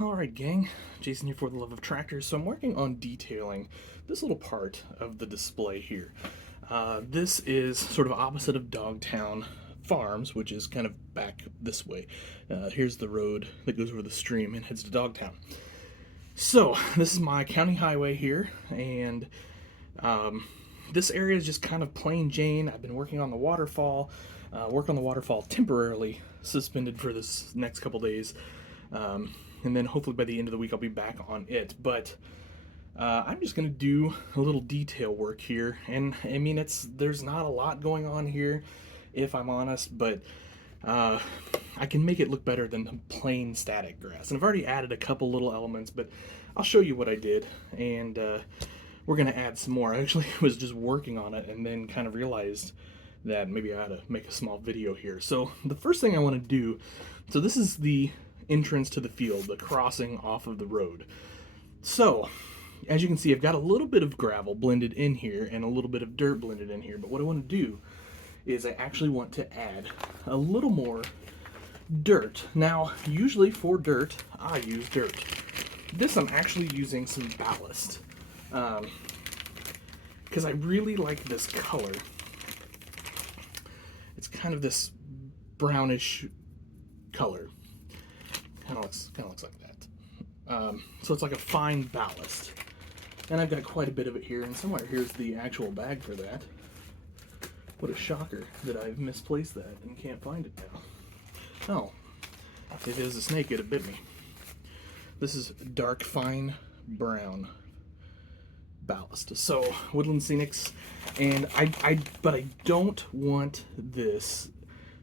Alright gang, Jason here for the love of tractors. So I'm working on detailing this little part of the display here. This is sort of opposite of Dogtown Farms, which is kind of back this way. Here's the road that goes over the stream and heads to Dogtown. So this is my county highway here, and this area is just kind of plain Jane. I've been working on the waterfall, temporarily suspended for this next couple days. And then hopefully by the end of the week I'll be back on it. But I'm just gonna do a little detail work here, and I mean there's not a lot going on here, if I'm honest, but I can make it look better than plain static grass. And I've already added a couple little elements, but I'll show you what I did, and we're gonna add some more. I actually was just working on it and then kind of realized that maybe I ought to make a small video here. So the first thing I want to do, so this is the entrance to the field, the crossing off of the road. So as you can see, I've got a little bit of gravel blended in here and a little bit of dirt blended in here, but what I want to do is I actually want to add a little more dirt. Now usually for dirt I use dirt. This I'm actually using some ballast because I really like this color. It's kind of this brownish color. Kind of looks like that. So it's like a fine ballast, and I've got quite a bit of it here. And somewhere here's the actual bag for that. What a shocker that I've misplaced that and can't find it now. Oh, if it is a snake, it'd have bit me. This is dark fine brown ballast. So Woodland Scenics, and but I don't want this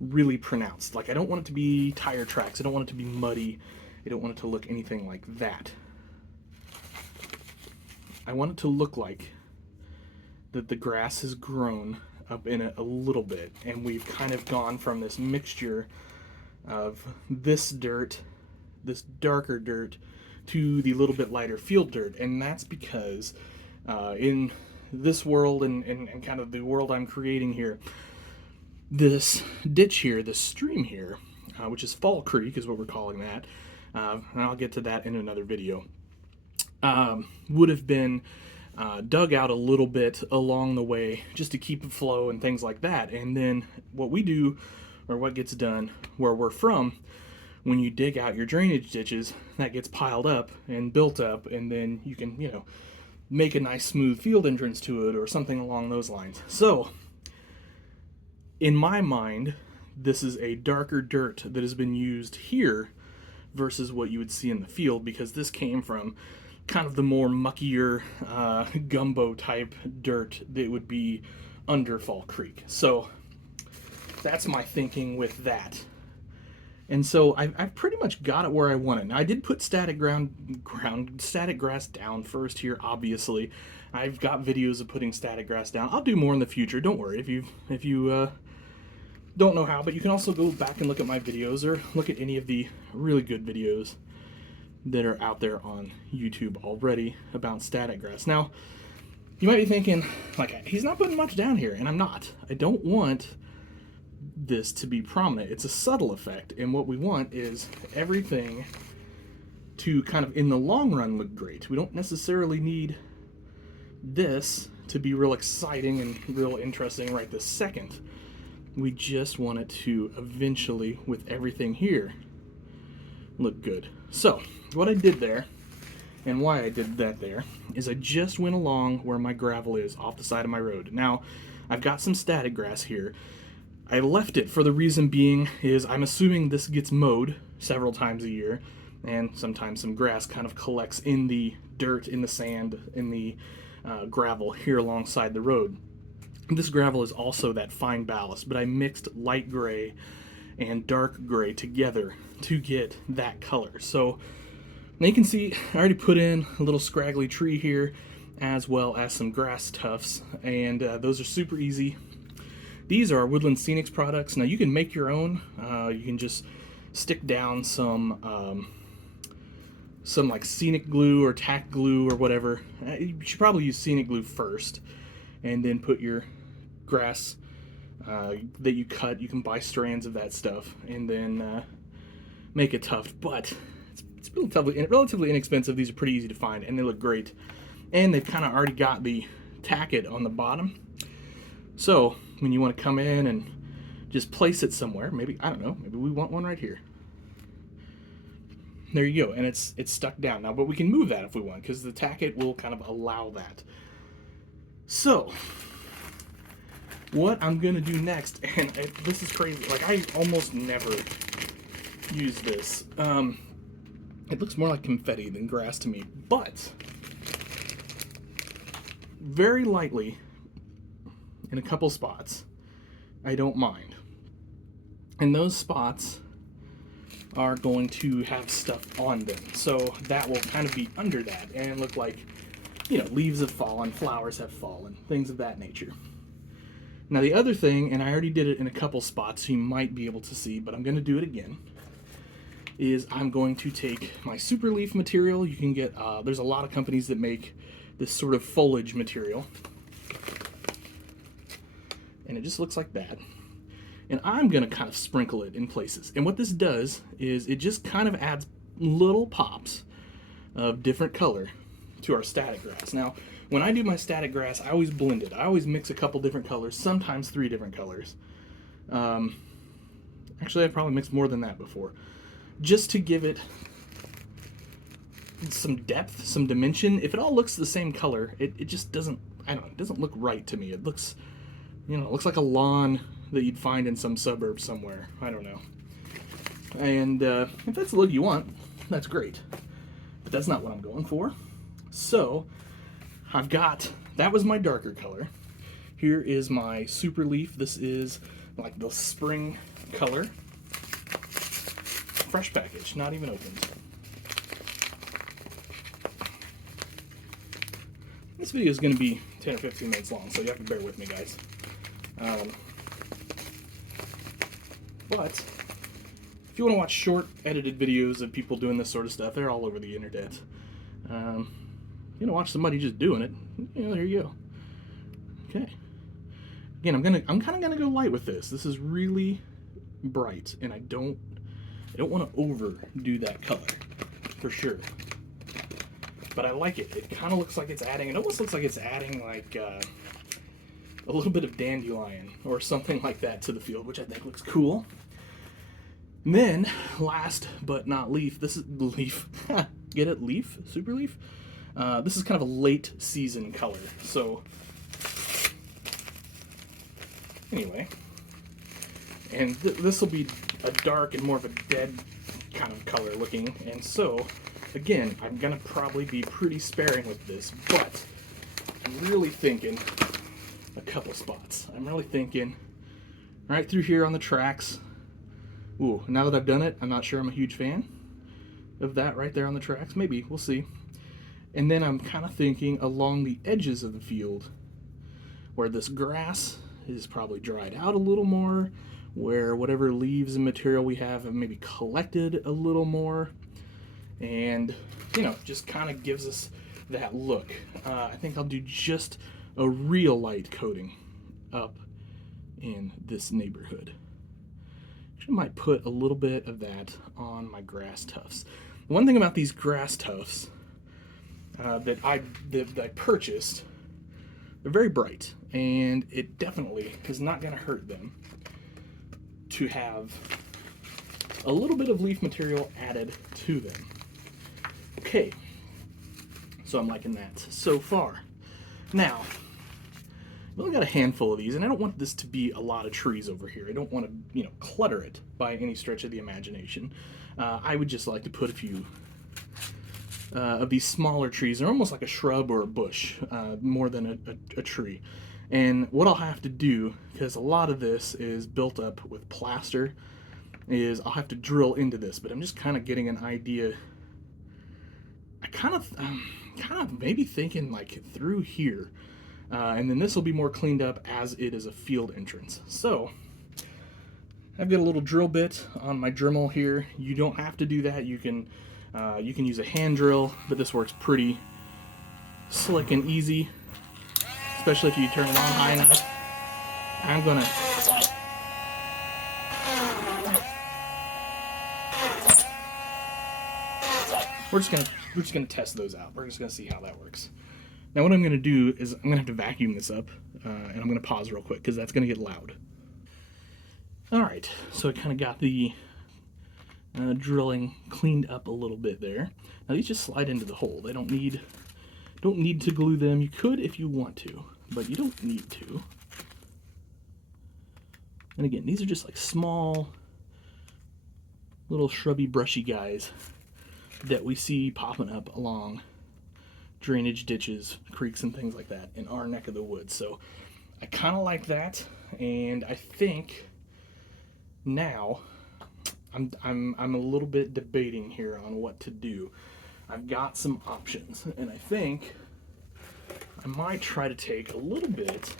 really pronounced. Like, I don't want it to be tire tracks. I don't want it to be muddy. I don't want it to look anything like that. I want it to look like that the grass has grown up in it a little bit, and we've kind of gone from this mixture of this dirt, this darker dirt, to the little bit lighter field dirt. And that's because in this world and kind of the world I'm creating here, this ditch here, this stream here, which is Fall Creek is what we're calling that, and I'll get to that in another video, would have been dug out a little bit along the way just to keep it flow and things like that. And then what we do, or what gets done where we're from, when you dig out your drainage ditches, that gets piled up and built up, and then you can, make a nice smooth field entrance to it or something along those lines. So in my mind, this is a darker dirt that has been used here versus what you would see in the field, because this came from kind of the more muckier gumbo type dirt that would be under Fall Creek. So that's my thinking with that. And so I've pretty much got it where I want it. Now I did put static grass down first here, obviously. I've got videos of putting static grass down. I'll do more in the future, don't worry if you don't know how, but you can also go back and look at my videos, or look at any of the really good videos that are out there on YouTube already about static grass. Now, you might be thinking, like, he's not putting much down here, and I'm not. I don't want this to be prominent. It's a subtle effect, and what we want is everything to kind of, in the long run, look great. We don't necessarily need this to be real exciting and real interesting right this second. We just want it to eventually, with everything here, look good. So what I did there, and why I did that there, is I just went along where my gravel is off the side of my road. Now I've got some static grass here. I left it for the reason being is I'm assuming this gets mowed several times a year, and sometimes some grass kind of collects in the dirt, in the sand, in the gravel here alongside the road. This gravel is also that fine ballast, but I mixed light gray and dark gray together to get that color. So now you can see I already put in a little scraggly tree here, as well as some grass tufts, and those are super easy. These are Woodland Scenics products. Now you can make your own. You can just stick down some like scenic glue or tack glue or whatever. You should probably use scenic glue first, and then put your grass that you cut. You can buy strands of that stuff and then make a tuft. But it's relatively inexpensive. These are pretty easy to find, and they look great. And they've kind of already got the tacket on the bottom. So when you want to come in and just place it somewhere, maybe, I don't know, maybe we want one right here. There you go, and it's stuck down now, but we can move that if we want, because the tacket will kind of allow that. So what I'm gonna do next, and this is crazy, like I almost never use this. It looks more like confetti than grass to me, but very lightly in a couple spots, I don't mind. And those spots are going to have stuff on them, so that will kind of be under that and look like, you know, leaves have fallen, flowers have fallen, things of that nature. Now the other thing, and I already did it in a couple spots, so you might be able to see, but I'm going to do it again, is I'm going to take my super leaf material. You can get, there's a lot of companies that make this sort of foliage material, and it just looks like that. And I'm going to kind of sprinkle it in places. And what this does is it just kind of adds little pops of different color to our static grass. Now, when I do my static grass, I always blend it. I always mix a couple different colors, sometimes 3 different colors. Actually, I've probably mixed more than that before, just to give it some depth, some dimension. If it all looks the same color, it just doesn't, I don't know, it doesn't look right to me. It looks, you know, it looks like a lawn that you'd find in some suburb somewhere. I don't know. And if that's the look you want, that's great. But that's not what I'm going for. So I've got, that was my darker color. Here is my super leaf. This is like the spring color. Fresh package, not even opened. This video is going to be 10 or 15 minutes long, so you have to bear with me, guys. But if you want to watch short edited videos of people doing this sort of stuff, they're all over the internet. You know, watch somebody just doing it. You know, there you go. Okay. Again, I'm kind of gonna go light with this. This is really bright, and I don't want to overdo that color for sure. But I like it. It kind of looks like it's adding. It almost looks like it's adding like a little bit of dandelion or something like that to the field, which I think looks cool. And then, last but not least, this is leaf. Get it? Leaf? Super leaf? This is kind of a late season color. So, anyway. And this will be a dark and more of a dead kind of color looking. And so, again, I'm going to probably be pretty sparing with this. But, I'm really thinking a couple spots. I'm really thinking right through here on the tracks. Ooh, now that I've done it, I'm not sure I'm a huge fan of that right there on the tracks. Maybe, we'll see. And then I'm kind of thinking along the edges of the field where this grass is probably dried out a little more, where whatever leaves and material we have maybe collected a little more, and, you know, just kind of gives us that look. I think I'll do just a real light coating up in this neighborhood. I might put a little bit of that on my grass tufts. One thing about these grass tufts that I purchased, they're very bright, and it definitely is not going to hurt them to have a little bit of leaf material added to them. Okay, so I'm liking that so far. Now, we only got a handful of these, and I don't want this to be a lot of trees over here. I don't want to, you know, clutter it by any stretch of the imagination. I would just like to put a few of these smaller trees. They're almost like a shrub or a bush, more than a tree. And what I'll have to do, because a lot of this is built up with plaster, is I'll have to drill into this. But I'm just kind of getting an idea. I kind of maybe thinking like through here. And then this will be more cleaned up as it is a field entrance. So I've got a little drill bit on my Dremel here. You don't have to do that. You can use a hand drill, but this works pretty slick and easy, especially if you turn it on high enough. I'm gonna we're just gonna test those out. We're just gonna see how that works. Now what I'm gonna do is I'm gonna have to vacuum this up, and I'm gonna pause real quick because that's gonna get loud. All right, so I kind of got the drilling cleaned up a little bit there. Now these just slide into the hole. They don't need to glue them. You could if you want to, but you don't need to. And again, these are just like small, little shrubby, brushy guys that we see popping up along drainage ditches, creeks, and things like that in our neck of the woods. So I kind of like that, and I think now I'm a little bit debating here on what to do. I've got some options, and I think I might try to take a little bit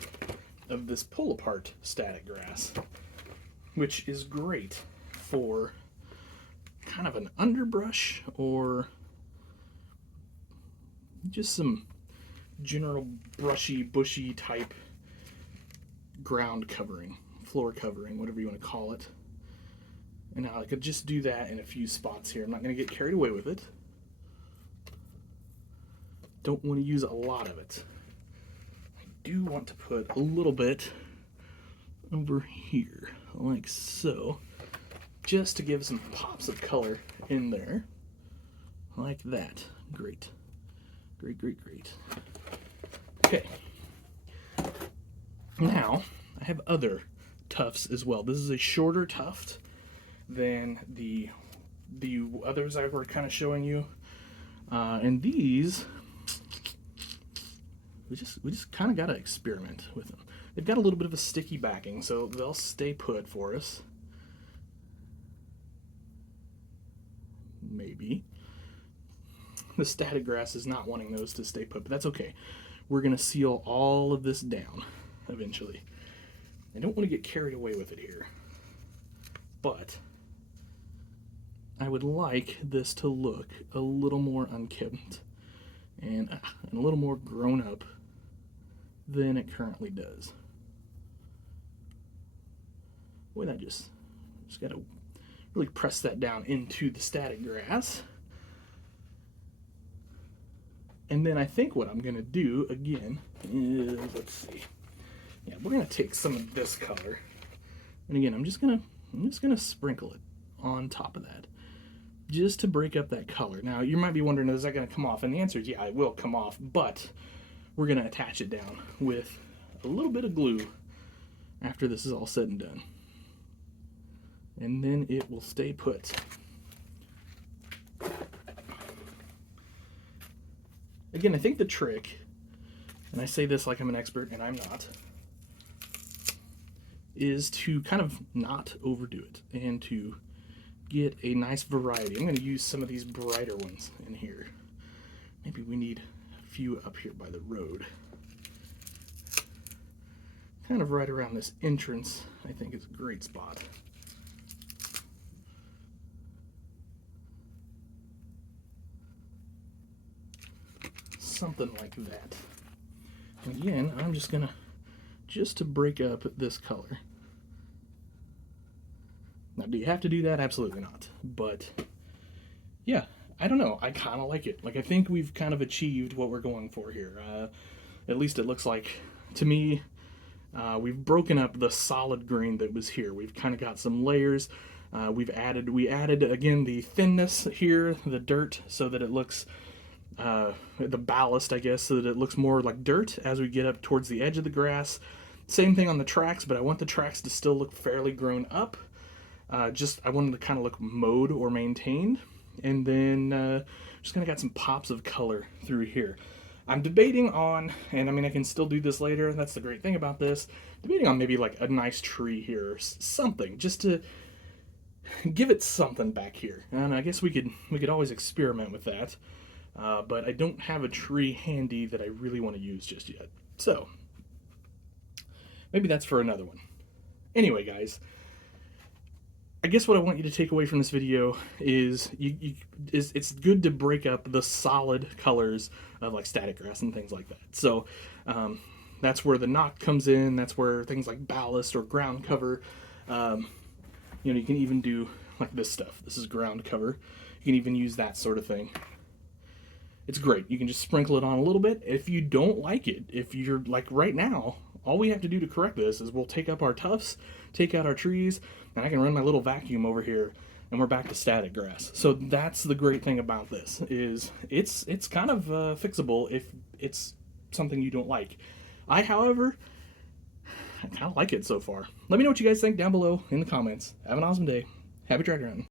of this pull apart static grass, which is great for kind of an underbrush or just some general brushy, bushy type ground covering, floor covering, whatever you want to call it. And now I could just do that in a few spots here. I'm not going to get carried away with it. Don't want to use a lot of it. I do want to put a little bit over here, like so, just to give some pops of color in there, like that. Great. Great, great, great. Okay. Now, I have other tufts as well. This is a shorter tuft than the others I were kind of showing you. And these, we just kind of got to experiment with them. They've got a little bit of a sticky backing, so they'll stay put for us. Maybe. The static grass is not wanting those to stay put, but that's okay. We're going to seal all of this down eventually. I don't want to get carried away with it here, but I would like this to look a little more unkempt and a little more grown up than it currently does. Boy, that just got to really press that down into the static grass. And then I think what I'm going to do again is, let's see. Yeah, we're going to take some of this color. And again, I'm just going to sprinkle it on top of that, just to break up that color. Now, you might be wondering, is that going to come off? And the answer is yeah, it will come off, but we're going to attach it down with a little bit of glue after this is all said and done. And then it will stay put. Again, I think the trick, and I say this like I'm an expert, and I'm not, is to kind of not overdo it and to get a nice variety. I'm going to use some of these brighter ones in here. Maybe we need a few up here by the road. Kind of right around this entrance, I think is a great spot. Something like that. And again, I'm just gonna, just to break up this color. Now, do you have to do that? Absolutely not. But yeah, I don't know. I kind of like it. Like, I think we've kind of achieved what we're going for here. At least it looks like to me. We've broken up the solid grain that was here. We've kind of got some layers. We added again the thinness here, the dirt, so that it looks the ballast, I guess, so that it looks more like dirt as we get up towards the edge of the grass. Same thing on the tracks, but I want the tracks to still look fairly grown up. I wanted to kind of look mowed or maintained. And then just kind of got some pops of color through here. I'm debating on, and I mean, I can still do this later, that's the great thing about this, debating on maybe like a nice tree here or something, just to give it something back here. And I guess we could always experiment with that. But I don't have a tree handy that I really want to use just yet. So, maybe that's for another one. Anyway, guys, I guess what I want you to take away from this video is it's good to break up the solid colors of like static grass and things like that. So, that's where the knock comes in. That's where things like ballast or ground cover, you can even do like this stuff. This is ground cover. You can even use that sort of thing. It's great. You can just sprinkle it on a little bit. If you don't like it, if you're like right now, all we have to do to correct this is we'll take up our tufts, take out our trees, and I can run my little vacuum over here, and we're back to static grass. So that's the great thing about this, is it's kind of fixable if it's something you don't like. However, I kind of like it so far. Let me know what you guys think down below in the comments. Have an awesome day. Happy treasure hunting.